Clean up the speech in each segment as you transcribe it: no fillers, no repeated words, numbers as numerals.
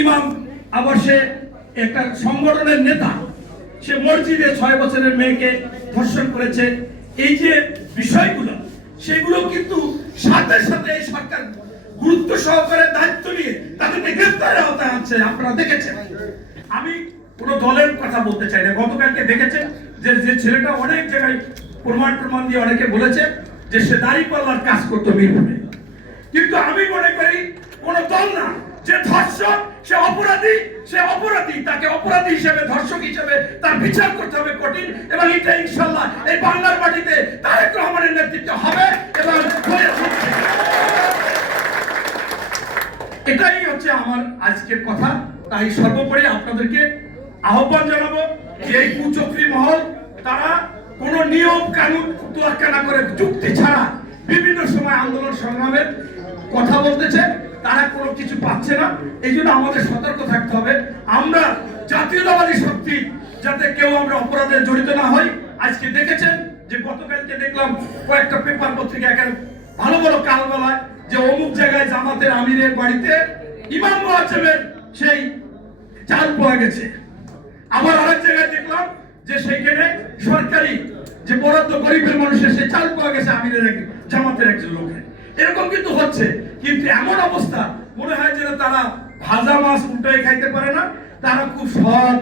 ইমাম, আবার সে একটা সংগঠনের নেতা, সে মসজিদে 6 বছরের মেয়েকে ধর্ষণ করেছে। এই যে বিষয়গুলো, সেগুলো কিন্তু সাথে সাথে এই সরকার গুরুত্ব সহকারে দায়িত্ব নিয়ে তাদেরকে গ্রেফতারের আওতায় আনছে। আপনারা দেখেছেন। আমি কোনো দলের কথা বলতে চাই না। গতকালকে দেখেছেন যে ছেলেটা অনেক জায়গায় প্রমাণ দিয়ে অনেকে বলেছে যে সে দাঁড়িপাল্লার কাজ করতো মিরপুরে। কিন্তু আমি মনে করি কোন দল না, যে ধর্ষক সে অপরাধী, তাকে অপরাধী হিসেবে, ধর্ষক হিসেবে তার বিচার করতে হবে কঠিন। এবং এটা ইনশাআল্লাহ এই বাংলার মাটিতে তারেক রহমানের নেতৃত্বে হবে এবং এটাই হচ্ছে আমার আজকের কথা। তাই সর্বোপরি আপনাদেরকে আহ্বান জানাবো যে এই কুচক্রী মহল, তারা কোন নিয়ম কানুন তোয়াক্কা না করে যুক্তি ছাড়া বিভিন্ন সময় আন্দোলন সংগ্রামের কথা বলতেছে, তারা কোনো কিছু পাচ্ছে না। এই জন্য আমাদের সতর্ক থাকতে হবে। আমরা জাতীয়তাবাদী শক্তি, যাতে কেউ আমরা অপরাধে জড়িত না হই। আজকে দেখেছেন যে গতকালকে দেখলাম কয়েকটা পেপার পত্রিকা এখানে ভালো ভালো কালবেলায় যে অমুক জায়গায় জামাতের আমিরের বাড়িতে ইমাম মুয়াজ্জেমের সেই চাল পাওয়া গেছে। আবার আরেক জায়গায় দেখলাম যে সেখানে সরকারি যে বরাদ্দ গরিবের মানুষের সেই চাল পাওয়া গেছে আমিরের জামাতের একজন লোকের। এরকম কিন্তু হচ্ছে। কিন্তু এমন অবস্থা মনে হয় যেন তারা ভাজা মাছ উল্টায় খাইতে পারে না। তারা খুব সৎ,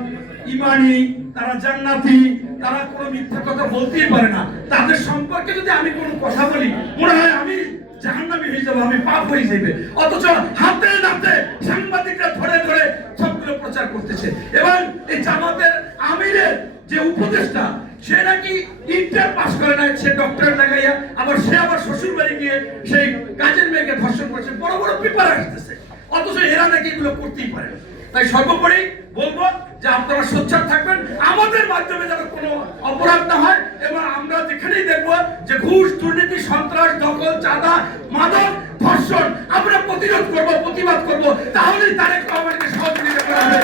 ইমানি, তারা জান্নাতি, তারা কোনো মিথ্যা কথা বলতেই পারে না। তাদের সম্পর্কে যদি আমি কোনো কথা বলি, মনে হয় আমি জাহান্নামী হয়ে যাবো, আমি পাপ হয়ে যাবে। অথচ হাতে নাতে সাংবাদিকরা ধরে ধরে সবগুলো প্রচার করতেছে। এবং এই জামাতের আমিরের যে উপদেষ্টা, সে নাকি ইন্টার পাস করে নাই, সে ডক্টরেট লাগাইয়া আবার শ্বশুর বাড়ি গিয়ে সেই কাজের মেয়েকে ধর্ষণ করেছে। বড় বড় পেপার আসতেছে, অথচ এরা নাকি এগুলো করতেই পারে। তাই সর্বোপরি বলবো যে আপনারা সোচ্চার থাকবেন, আমাদের মাধ্যমে যেন কোনো অপরাধ না হয়। এবং আমরা যেখানেই দেখবো যে ঘুষ, দুর্নীতি, সন্ত্রাস, দখল, চাঁদা, মাদক, ধর্ষণ আমরা প্রতিরোধ করব, প্রতিবাদ করব, তাহলেই তারেক রহমানকে সহযোগিতা করা হবে।